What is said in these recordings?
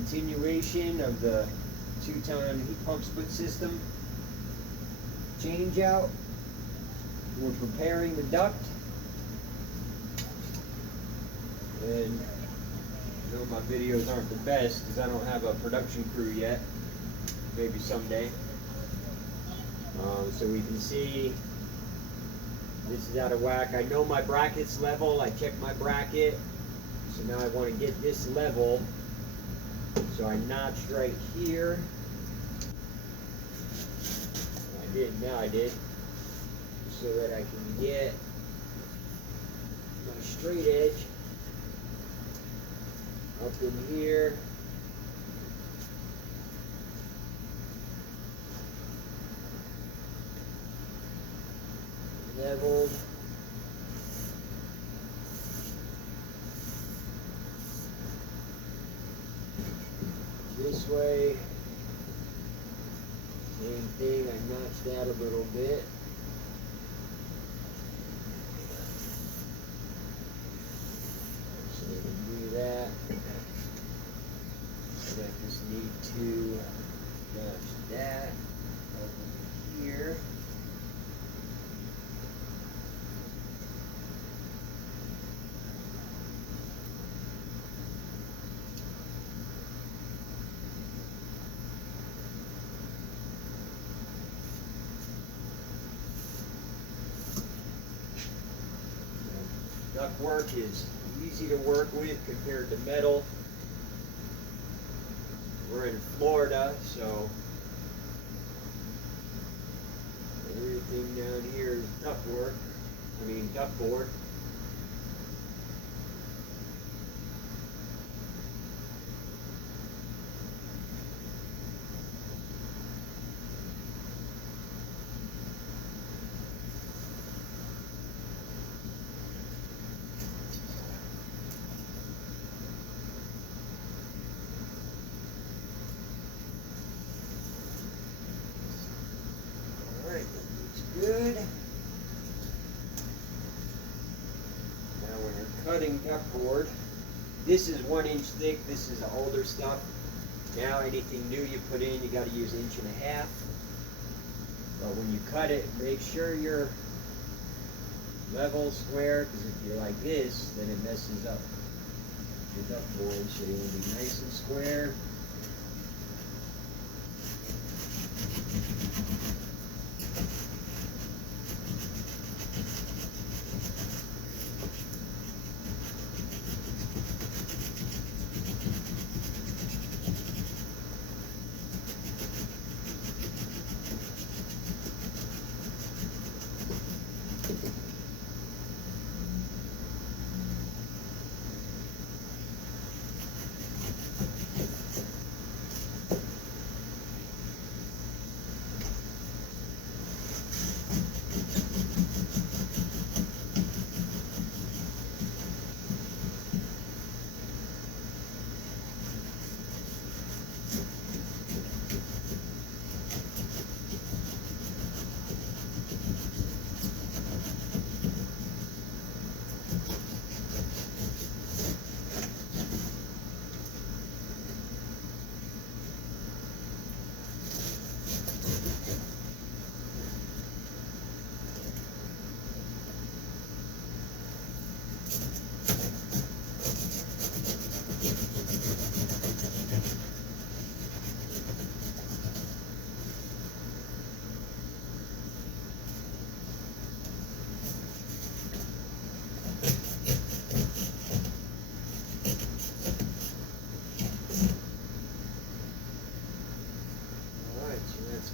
continuation of the 2-ton heat pump split system change out. We're preparing the duct, and I know my videos aren't the best because I don't have a production crew yet. Maybe someday. So we can see this is out of whack. I know my bracket's level. I checked my bracket. So now I want to get this level. So I notched right here. Now I did. So that I can get my straight edge up in here. Leveled. This way. Same thing, I notched that a little bit. So we can do that. And I just need to notch that over here. Ductwork is easy to work with compared to metal. We're in Florida, so everything down here is ductboard. Good. Now when you're cutting ductboard, this is 1 inch thick. This is the older stuff. Now anything new you put in, you got to use 1.5 inches. But when you cut it, make sure you're level, square, because if you're like this, then it messes up your ductboard. So you want to be nice and square.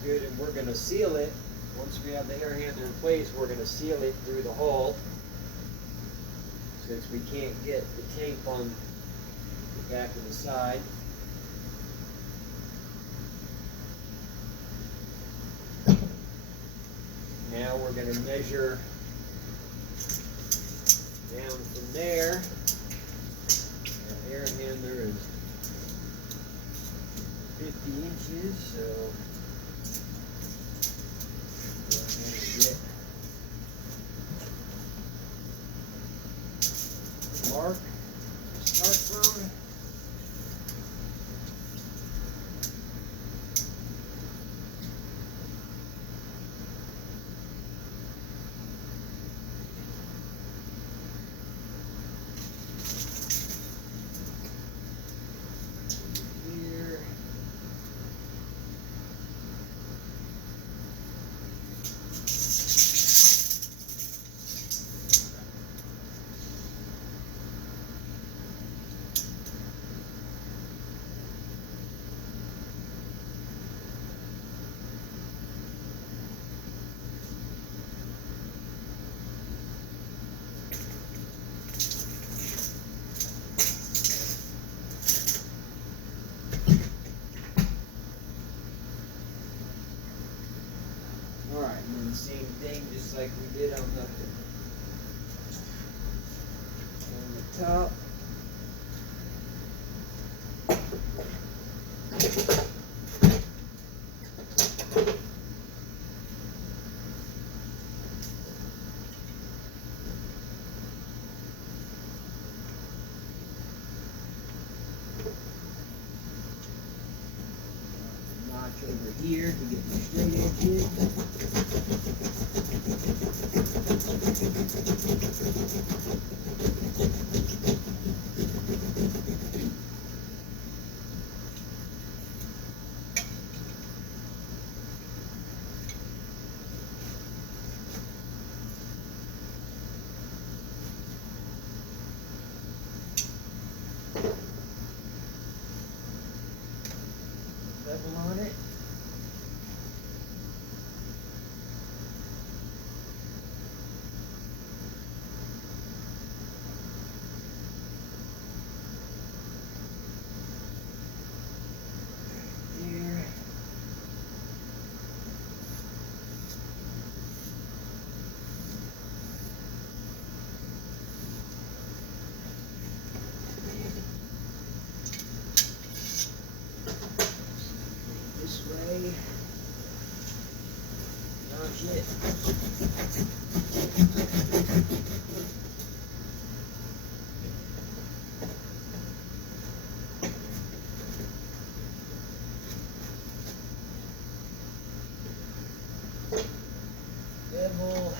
Good, and we're going to seal it. Once we have the air handler in place, we're going to seal it through the hole, since we can't get the tape on the back of the side. Now we're going to measure down from there. Our air handler is 50 inches, so mark to start from. notch over here to get the straight edge in. Level on it. There. This way. Notch it. Level.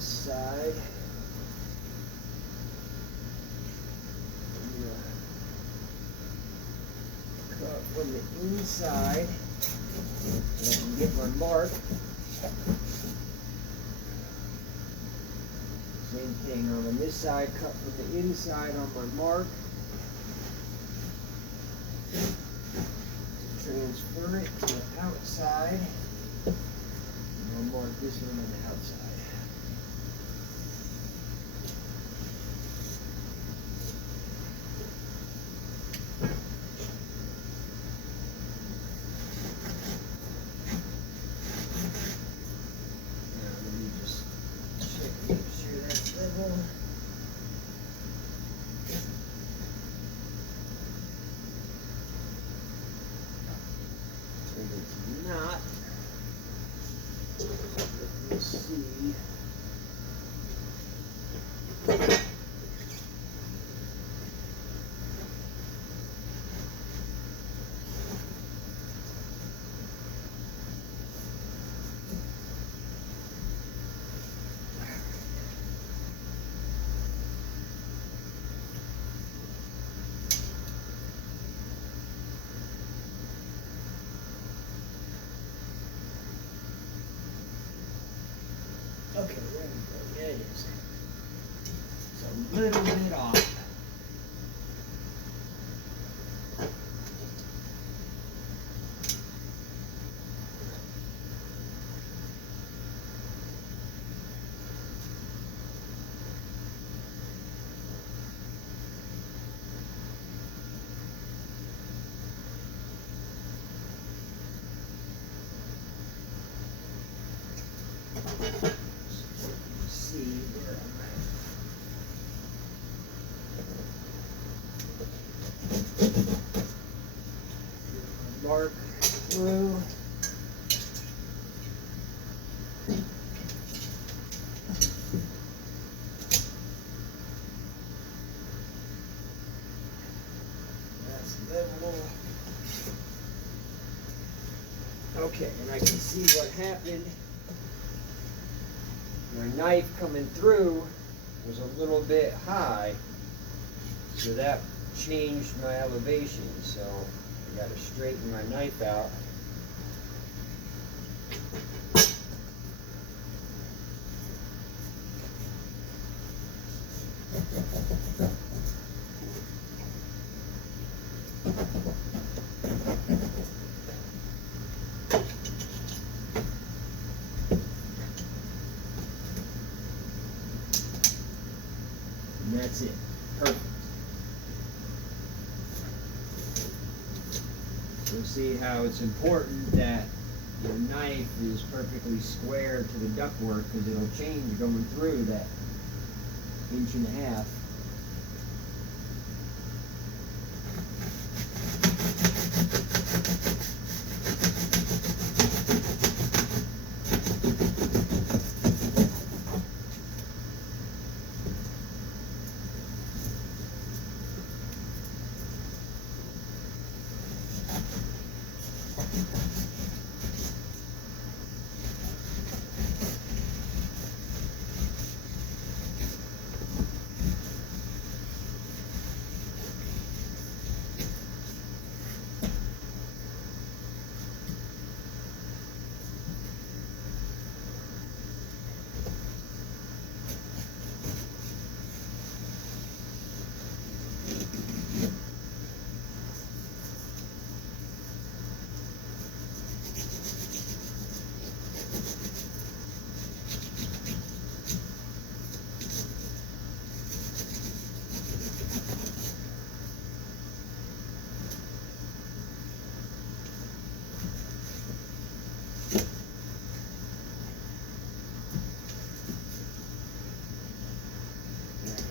Side. Cut from the inside and get my mark. Same thing on this side, cut from the inside on my mark. Transfer it to the outside. And I'll mark this one on the outside. Not. Let's see. Okay, there we go. There it is. It's a little bit off. See where I'm mark through. That's level. Okay, and I can see what happened. My knife coming through was a little bit high, so that changed my elevation. So I got to straighten my knife out. And that's it. Perfect. So see how it's important that your knife is perfectly square to the ductwork, because it'll change going through that 1.5 inches.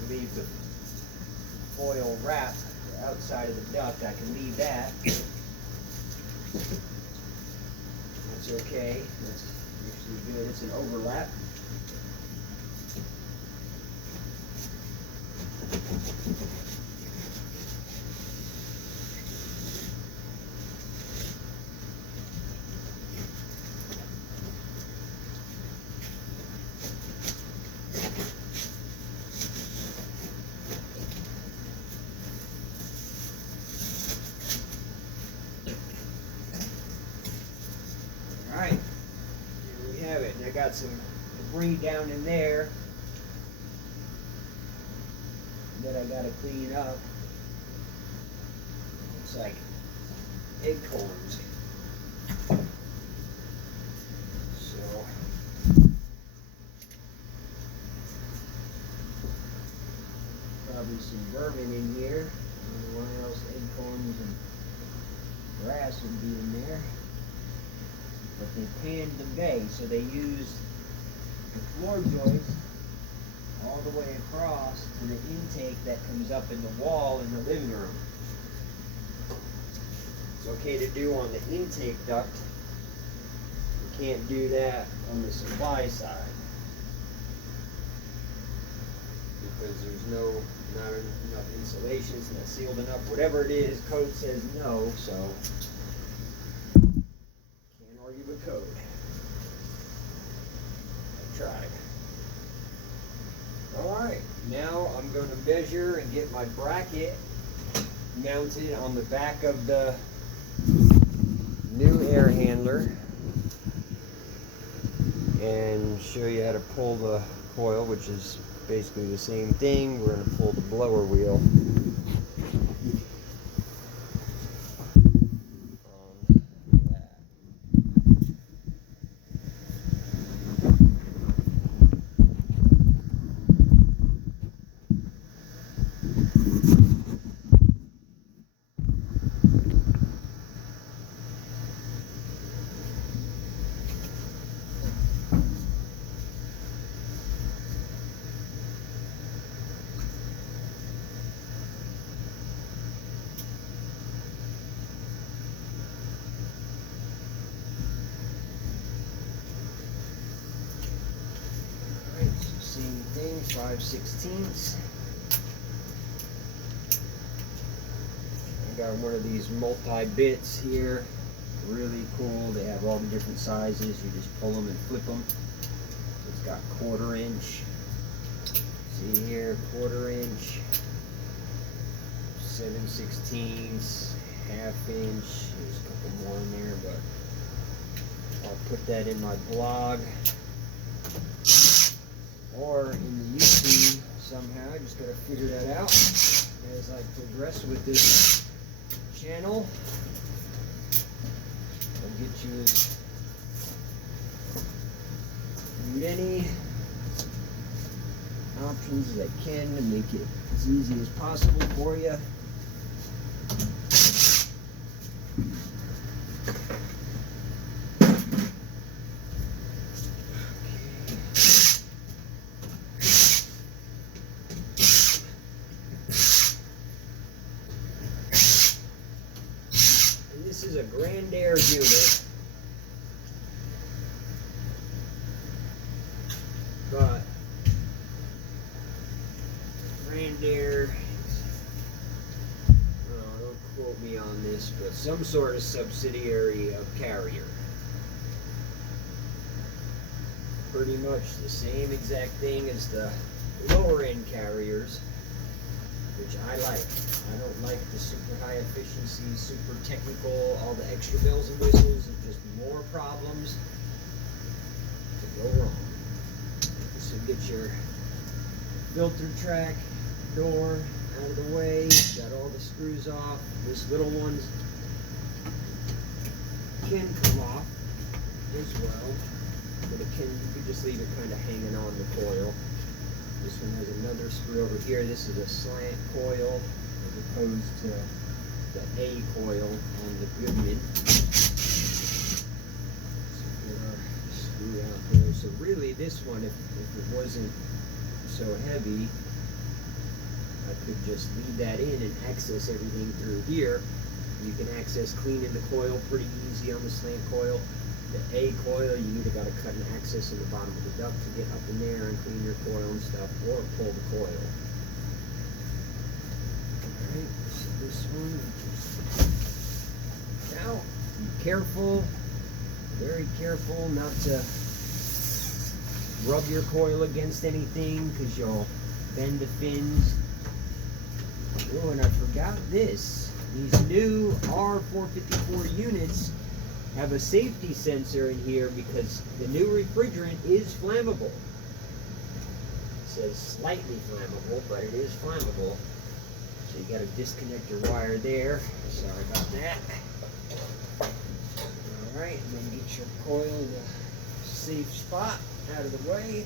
Leave the foil wrap outside of the duct. I can leave that. That's okay. That's usually good. It's an overlap. Alright, here we have it. And I got some debris down in there that I gotta clean up. Looks like acorns. So probably some vermin in here. I don't know why else acorns and grass would be in there. But they panned the bay, so they used the floor joist all the way across to the intake that comes up in the wall in the living room. It's okay to do on the intake duct. You can't do that on the supply side, because there's not enough insulation, it's not sealed enough, whatever it is, code says no, so can't argue with code. I tried. Alright, now I'm going to measure and get my bracket mounted on the back of the new air handler and show you how to pull the coil, which is basically the same thing. We're going to pull the blower wheel on that. Alright, so same thing, 5/16. I got one of these multi-bits here. really cool. They have all the different sizes. You just pull them and flip them. It's got 1/4 inch. See here, 1/4 inch, 7/16, 1/2 inch. There's a couple more in there, but I'll put that in my blog or in the YouTube somehow. I just gotta figure that out as I progress with this channel. I'll get you as many options as I can to make it as easy as possible for you. And this is a Grand Aire unit, but Grand Aire, don't quote me on this, but some sort of subsidiary of Carrier. Pretty much the same exact thing as the lower end Carriers, which I like. I don't like the super high efficiency, super technical, all the extra bells and whistles, and just more problems to go wrong. So get your filter track door out of the way, got all the screws off. This little one can come off as well, but you could just leave it kind of hanging on the coil. This one has another screw over here. This is a slant coil as opposed to the A coil on the Goodman. So get our screw out there. So really this one, if it wasn't so heavy, I could just leave that in and access everything through here. You can access cleaning the coil pretty easy on the slant coil. The A coil, you either got to cut an access in the bottom of the duct to get up in there and clean your coil and stuff, or pull the coil. Alright, so this one, now, be careful, very careful not to rub your coil against anything because you'll bend the fins. Oh, and I forgot this. These new R454 units have a safety sensor in here because the new refrigerant is flammable. It says slightly flammable, but it is flammable. So you got to disconnect your wire there. Sorry about that. Alright, and then get your coil in a safe spot out of the way.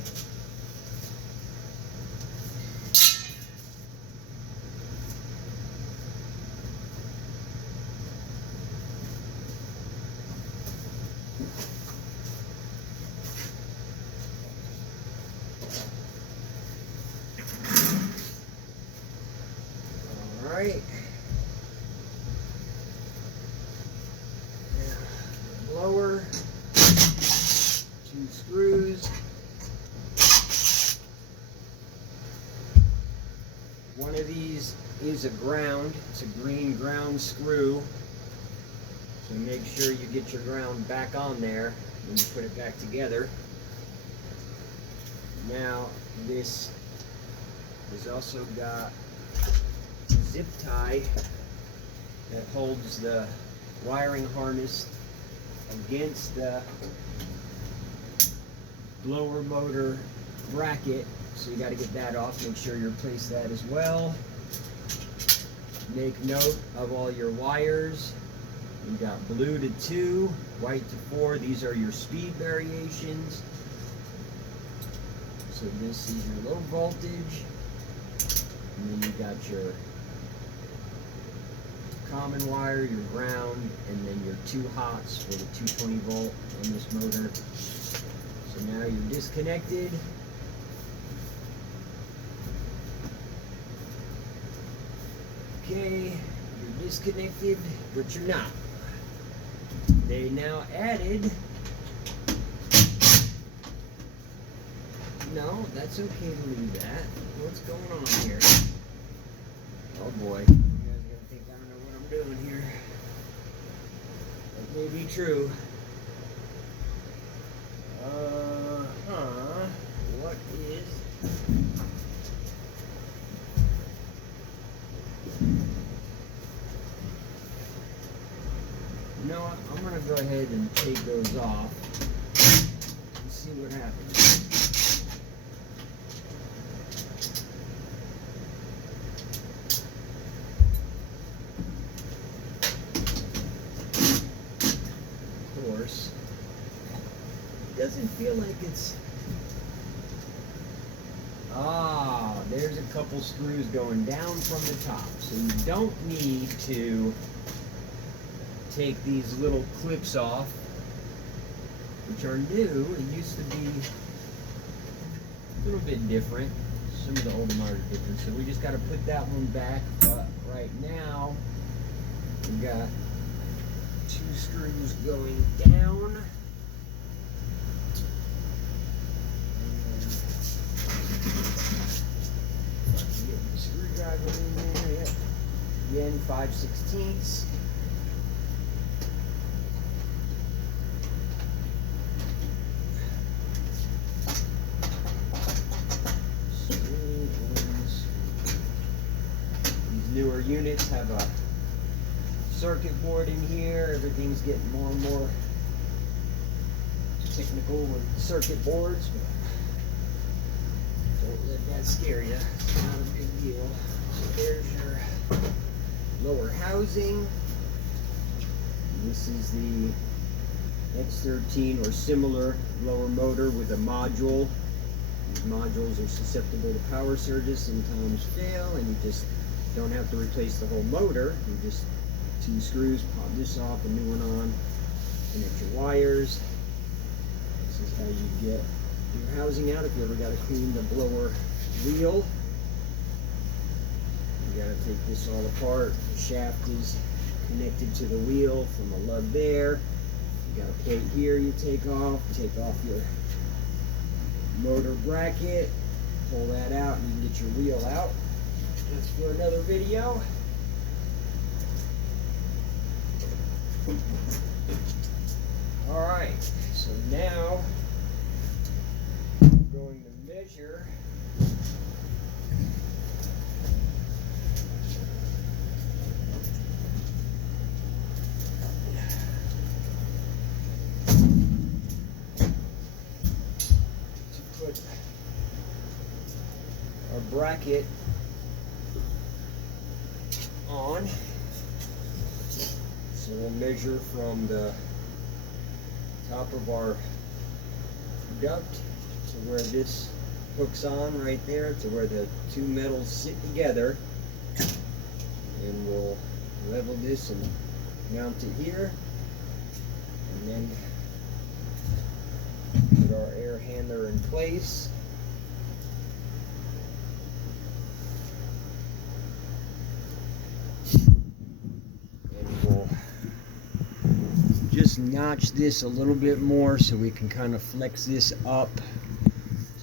Alright. Now, blower, 2 screws. One of these is a ground. It's a green ground screw. So make sure you get your ground back on there when you put it back together. Now, this has also got zip tie that holds the wiring harness against the blower motor bracket, so you got to get that off. Make sure you replace that as well. Make note of all your wires. You got blue to 2, white to 4. These are your speed variations. So this is your low voltage, and then you got your common wire, your ground, and then your 2 hots for the 220 volt on this motor. So now you're disconnected. Okay, you're disconnected, but you're not. They now added, no, that's okay to leave that. What's going on here? Oh boy. Doing here. But be true. What is... You know what? I'm going to go ahead and take those off and see what happens. Of course, it doesn't feel like it's... there's a couple screws going down from the top. So you don't need to take these little clips off, which are new. It used to be a little bit different. Some of the older models are different. So we just got to put that one back. But right now, we got 2 screws going down. Screwdriver in there, yep. Again, 5/16. These newer units have a circuit board in here. Everything's getting more and more technical with circuit boards. Don't let that scare you. It's not a big deal. So there's your lower housing. This is the X13 or similar lower motor with a module. These modules are susceptible to power surges, sometimes fail, and you just don't have to replace the whole motor. You just 2 screws, pop this off, a new one on, connect your wires. This is how you get your housing out if you ever got to clean the blower wheel. You got to take this all apart. The shaft is connected to the wheel from a lug there. You got a plate here you take off your motor bracket, pull that out, and you can get your wheel out. That's for another video. Alright, so now I'm going to measure to put our bracket on. So we'll measure from the top of our duct to where this hooks on right there, to where the 2 metals sit together, and we'll level this and mount it here, and then put our air handler in place. Just notch this a little bit more so we can kind of flex this up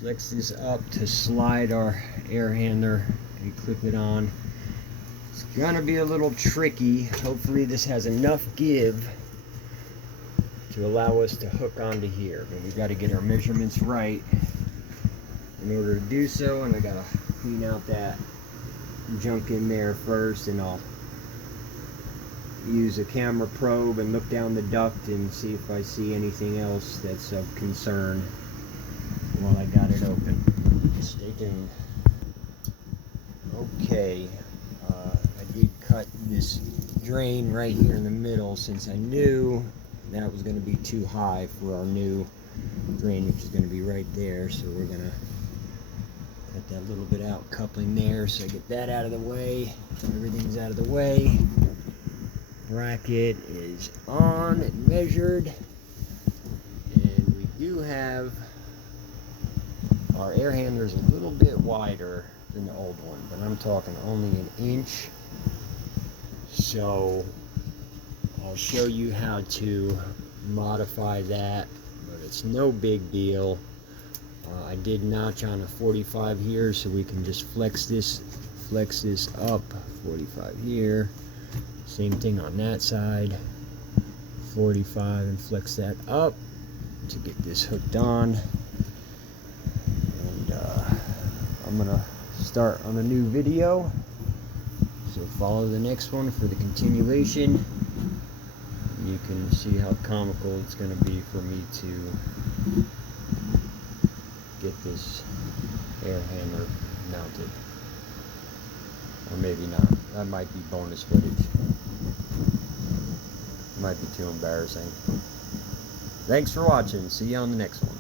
to slide our air handler and clip it on. It's gonna be a little tricky. Hopefully this has enough give to allow us to hook onto here, but we got to get our measurements right in order to do so, and I gotta clean out that junk in there first, and I'll use a camera probe and look down the duct and see if I see anything else that's of concern while I got it open. Stay tuned. Okay, I did cut this drain right here in the middle since I knew that was going to be too high for our new drain, which is going to be right there. So we're going to cut that little bit out, coupling there, so I get that out of the way. Everything's out of the way. Bracket is on and measured, and we do have our air handler is a little bit wider than the old one, but I'm talking only 1 inch. So I'll show you how to modify that, but it's no big deal. I did notch on a 45 here, so we can just flex this up. 45 here. Same thing on that side. 45 and flex that up to get this hooked on. And I'm gonna start on a new video, so follow the next one for the continuation. You can see how comical it's gonna be for me to get this air hammer mounted. Or maybe not. That might be bonus footage. Might be too embarrassing. Thanks for watching. See you on the next one.